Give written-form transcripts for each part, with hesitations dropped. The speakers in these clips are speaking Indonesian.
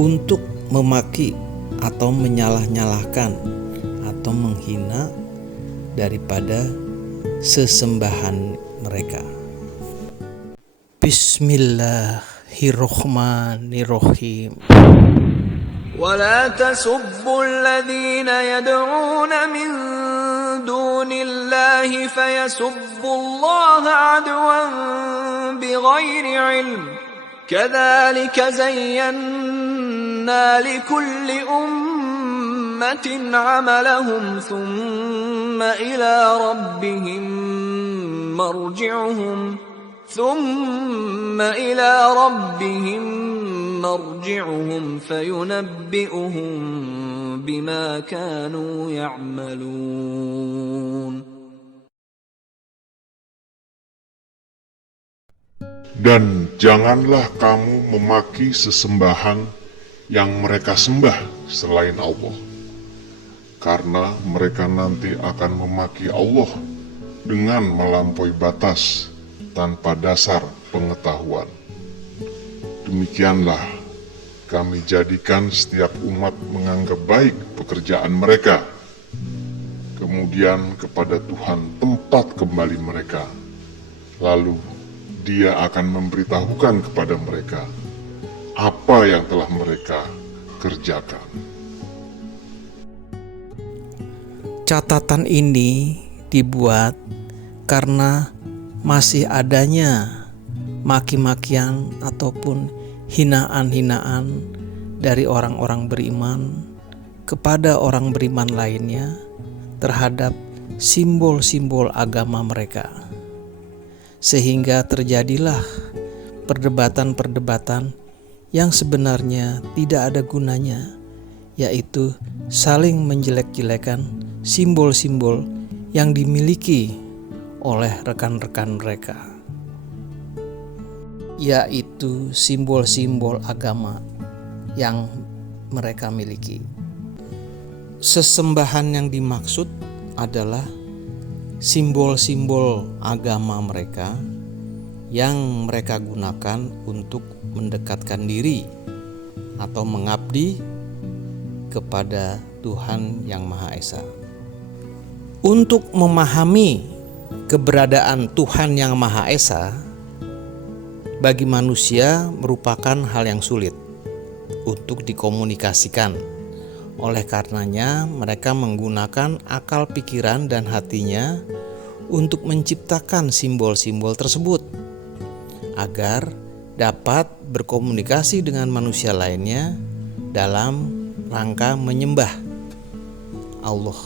untuk memaki atau menyalah-nyalahkan atau menghina daripada sesembahan mereka. Bismillahirrahmanirrahim. ولا تسبوا الذين يدعون من دون الله فيسبوا الله عدوا بغير علم كذلك زينا لكل أمة عملهم ثم إلى ربهم مرجعهم فينبئهم بما كانوا يعملون. Dan janganlah kamu memaki sesembahan yang mereka sembah selain Allah, karena mereka nanti akan memaki Allah dengan melampaui batas tanpa dasar pengetahuan. Demikianlah kami jadikan setiap umat menganggap baik pekerjaan mereka, kemudian kepada Tuhan tempat kembali mereka, lalu Dia akan memberitahukan kepada mereka apa yang telah mereka kerjakan. Catatan ini dibuat karena masih adanya maki-makian ataupun hinaan-hinaan dari orang-orang beriman kepada orang beriman lainnya terhadap simbol-simbol agama mereka. Sehingga terjadilah perdebatan-perdebatan yang sebenarnya tidak ada gunanya, yaitu saling menjelek-jelekan simbol-simbol yang dimiliki oleh rekan-rekan mereka, yaitu simbol-simbol agama yang mereka miliki. Sesembahan yang dimaksud adalah simbol-simbol agama mereka yang mereka gunakan untuk mendekatkan diri atau mengabdi kepada Tuhan Yang Maha Esa. Untuk memahami keberadaan Tuhan Yang Maha Esa bagi manusia merupakan hal yang sulit untuk dikomunikasikan. Oleh karenanya mereka menggunakan akal pikiran dan hatinya untuk menciptakan simbol-simbol tersebut agar dapat berkomunikasi dengan manusia lainnya dalam rangka menyembah Allah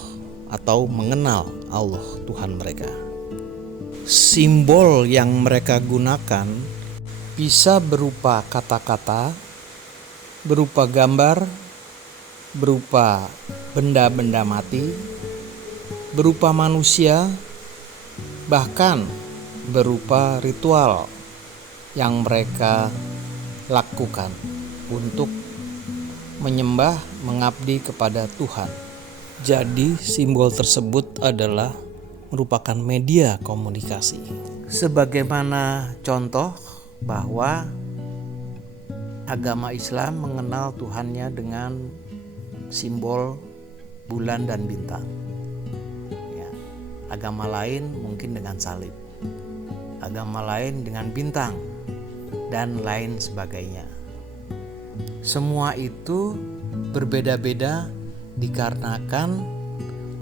atau mengenal Allah Tuhan mereka. Simbol yang mereka gunakan bisa berupa kata-kata, berupa gambar, berupa benda-benda mati, berupa manusia, bahkan berupa ritual yang mereka lakukan untuk menyembah, mengabdi kepada Tuhan. Jadi simbol tersebut adalah merupakan media komunikasi. Sebagaimana contoh bahwa agama Islam mengenal Tuhannya dengan simbol bulan dan bintang. Ya, agama lain mungkin dengan salib, agama lain dengan bintang, dan lain sebagainya. Semua itu berbeda-beda dikarenakan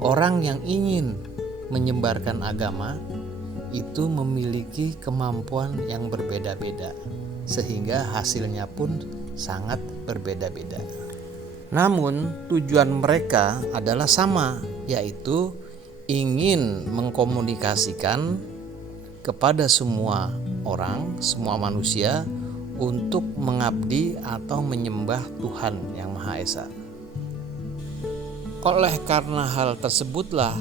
orang yang ingin menyebarkan agama itu memiliki kemampuan yang berbeda-beda, sehingga hasilnya pun sangat berbeda-beda. Namun tujuan mereka adalah sama, yaitu ingin mengkomunikasikan kepada semua orang, semua manusia untuk mengabdi atau menyembah Tuhan Yang Maha Esa. Oleh karena hal tersebutlah,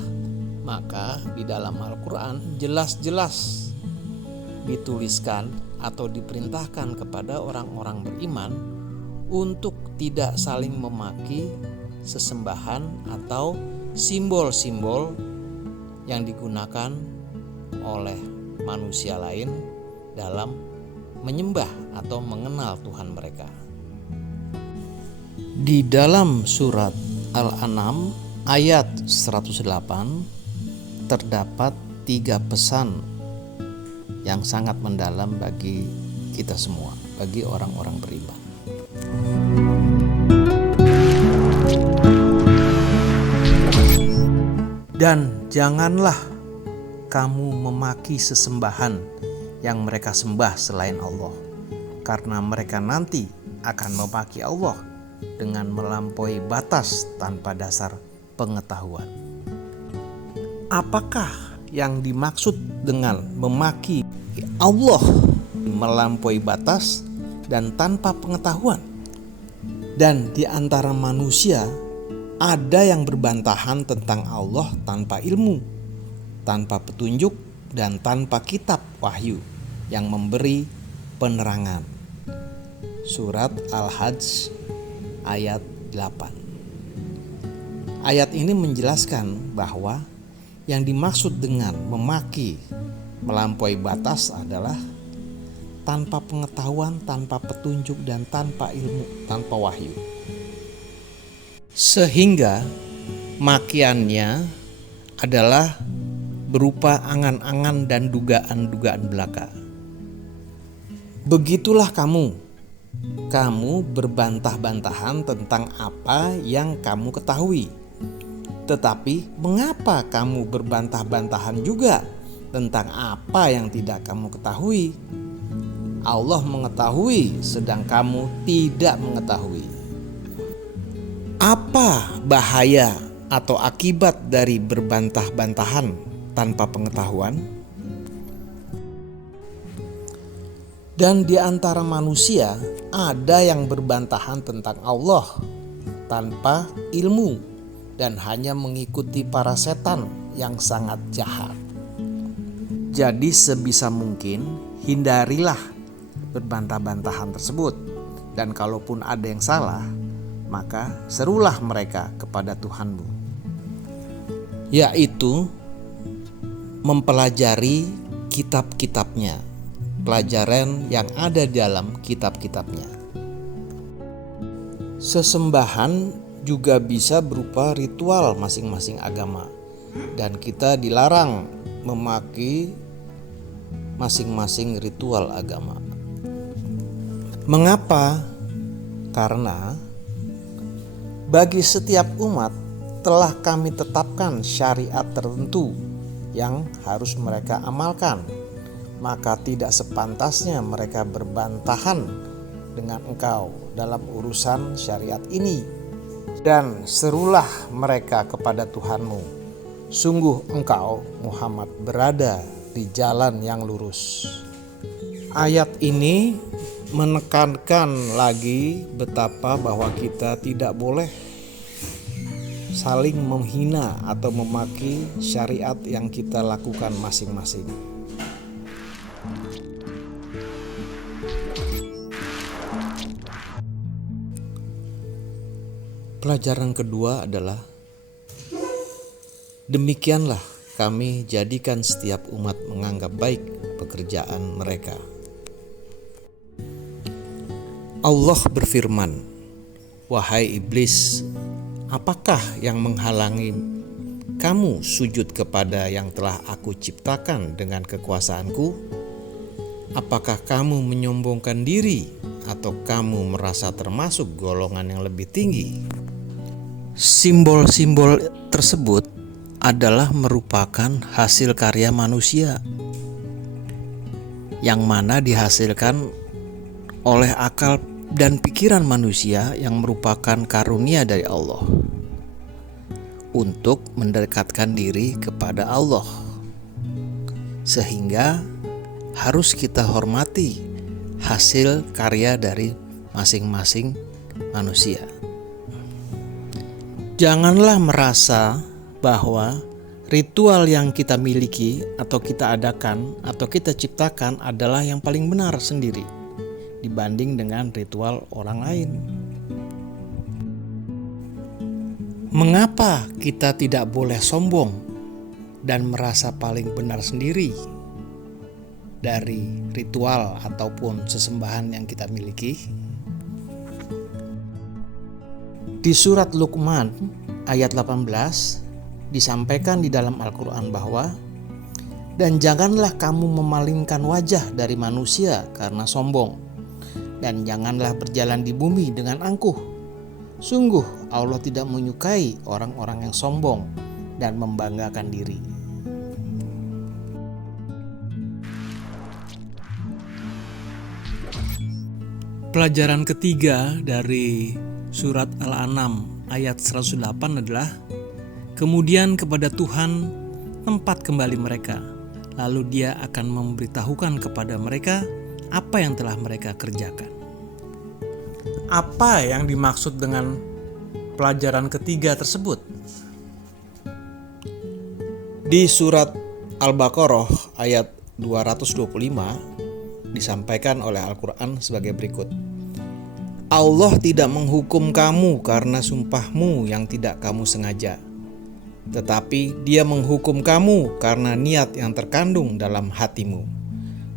maka di dalam Al-Quran jelas-jelas dituliskan atau diperintahkan kepada orang-orang beriman untuk tidak saling memaki sesembahan atau simbol-simbol yang digunakan oleh manusia lain dalam menyembah atau mengenal Tuhan mereka. Di dalam surat Al-An'am ayat 108 terdapat 3 pesan yang sangat mendalam bagi kita semua, bagi orang-orang beriman. Dan janganlah kamu memaki sesembahan yang mereka sembah selain Allah, karena mereka nanti akan memaki Allah dengan melampaui batas tanpa dasar pengetahuan. Apakah yang dimaksud dengan memaki Allah melampaui batas dan tanpa pengetahuan? Dan di antara manusia ada yang berbantahan tentang Allah tanpa ilmu, tanpa petunjuk, dan tanpa kitab wahyu yang memberi penerangan. Surat Al-Hajj ayat 8. Ayat ini menjelaskan bahwa yang dimaksud dengan memaki melampaui batas adalah tanpa pengetahuan, tanpa petunjuk, dan tanpa ilmu, tanpa wahyu. Sehingga makiannya adalah berupa angan-angan dan dugaan-dugaan belaka. Begitulah kamu berbantah-bantahan tentang apa yang kamu ketahui. Tetapi mengapa kamu berbantah-bantahan juga tentang apa yang tidak kamu ketahui? Allah mengetahui sedang kamu tidak mengetahui. Apa bahaya atau akibat dari berbantah-bantahan tanpa pengetahuan? Dan di antara manusia ada yang berbantahan tentang Allah tanpa ilmu dan hanya mengikuti para setan yang sangat jahat. Jadi sebisa mungkin hindarilah berbantah-bantahan tersebut, dan kalaupun ada yang salah, maka serulah mereka kepada Tuhanmu, yaitu mempelajari kitab-kitabnya, pelajaran yang ada dalam kitab-kitabnya. Sesembahan juga bisa berupa ritual masing-masing agama, dan kita dilarang memaki masing-masing ritual agama. Mengapa? Karena bagi setiap umat telah kami tetapkan syariat tertentu yang harus mereka amalkan, maka tidak sepantasnya mereka berbantahan dengan engkau dalam urusan syariat ini. Dan serulah mereka kepada Tuhanmu, sungguh engkau Muhammad berada di jalan yang lurus. Ayat ini menekankan lagi betapa bahwa kita tidak boleh saling menghina atau memaki syariat yang kita lakukan masing-masing. Pelajaran kedua adalah demikianlah kami jadikan setiap umat menganggap baik pekerjaan mereka. Allah berfirman, "Wahai iblis, apakah yang menghalangi kamu sujud kepada yang telah aku ciptakan dengan kekuasaanku? Apakah kamu menyombongkan diri atau kamu merasa termasuk golongan yang lebih tinggi?" Simbol-simbol tersebut adalah merupakan hasil karya manusia yang mana dihasilkan oleh akal dan pikiran manusia yang merupakan karunia dari Allah untuk mendekatkan diri kepada Allah, sehingga harus kita hormati hasil karya dari masing-masing manusia. Janganlah merasa bahwa ritual yang kita miliki atau kita adakan atau kita ciptakan adalah yang paling benar sendiri dibanding dengan ritual orang lain. Mengapa kita tidak boleh sombong dan merasa paling benar sendiri dari ritual ataupun sesembahan yang kita miliki? Di surat Luqman ayat 18 disampaikan di dalam Al-Quran bahwa, dan janganlah kamu memalingkan wajah dari manusia karena sombong, dan janganlah berjalan di bumi dengan angkuh. Sungguh Allah tidak menyukai orang-orang yang sombong dan membanggakan diri. Pelajaran ketiga dari surat Al-An'am ayat 108 adalah, kemudian kepada Tuhan tempat kembali mereka, lalu Dia akan memberitahukan kepada mereka apa yang telah mereka kerjakan. Apa yang dimaksud dengan pelajaran ketiga tersebut? Di surat Al-Baqarah ayat 225 disampaikan oleh Al-Quran sebagai berikut. Allah tidak menghukum kamu karena sumpahmu yang tidak kamu sengaja, tetapi Dia menghukum kamu karena niat yang terkandung dalam hatimu.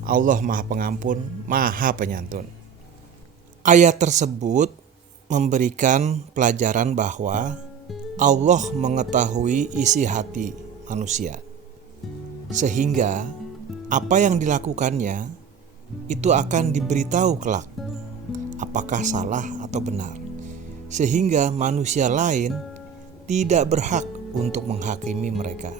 Allah Maha Pengampun, Maha Penyantun. Ayat tersebut memberikan pelajaran bahwa Allah mengetahui isi hati manusia, sehingga apa yang dilakukannya itu akan diberitahu kelak, apakah salah atau benar, sehingga manusia lain tidak berhak untuk menghakimi mereka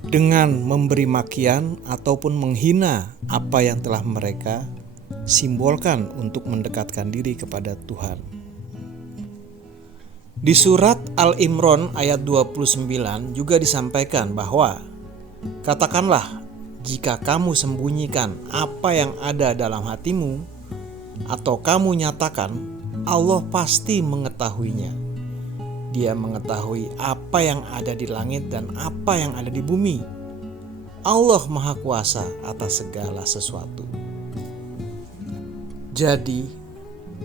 dengan memberi makian ataupun menghina apa yang telah mereka simbolkan untuk mendekatkan diri kepada Tuhan. Di surat Al-Imran ayat 29 juga disampaikan bahwa, katakanlah, jika kamu sembunyikan apa yang ada dalam hatimu atau kamu nyatakan, Allah pasti mengetahuinya. Dia mengetahui apa yang ada di langit dan apa yang ada di bumi. Allah Maha Kuasa atas segala sesuatu. Jadi,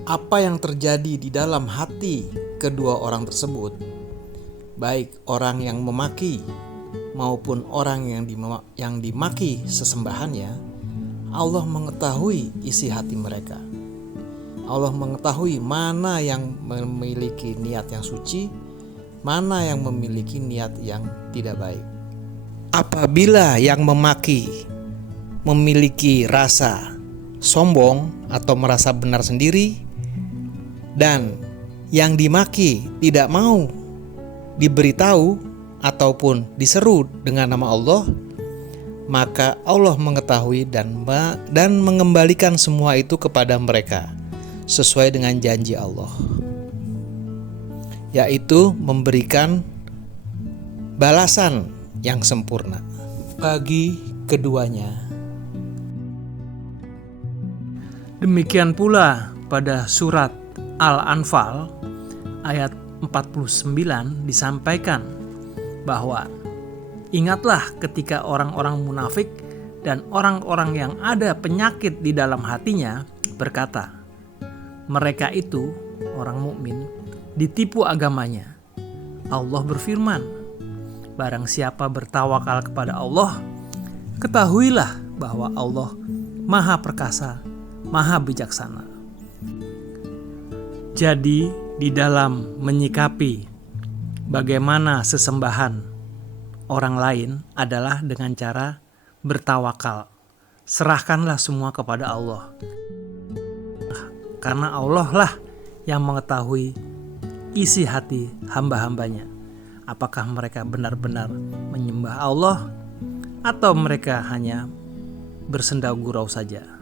apa yang terjadi di dalam hati kedua orang tersebut, baik orang yang memaki maupun orang yang dimaki sesembahannya, Allah mengetahui isi hati mereka. Allah mengetahui mana yang memiliki niat yang suci, mana yang memiliki niat yang tidak baik. Apabila yang memaki memiliki rasa sombong atau merasa benar sendiri, dan yang dimaki tidak mau diberitahu ataupun diseru dengan nama Allah, maka Allah mengetahui dan mengembalikan semua itu kepada mereka sesuai dengan janji Allah, yaitu memberikan balasan yang sempurna bagi keduanya. Demikian pula pada surat Al-Anfal ayat 49 disampaikan bahwa, ingatlah ketika orang-orang munafik dan orang-orang yang ada penyakit di dalam hatinya berkata, mereka itu, orang mukmin, ditipu agamanya. Allah berfirman, barang siapa bertawakal kepada Allah, ketahuilah bahwa Allah Maha Perkasa, Maha Bijaksana. Jadi di dalam menyikapi bagaimana sesembahan orang lain adalah dengan cara bertawakal. Serahkanlah semua kepada Allah. Karena Allah lah yang mengetahui isi hati hamba-hambanya. Apakah mereka benar-benar menyembah Allah atau mereka hanya bersenda gurau saja.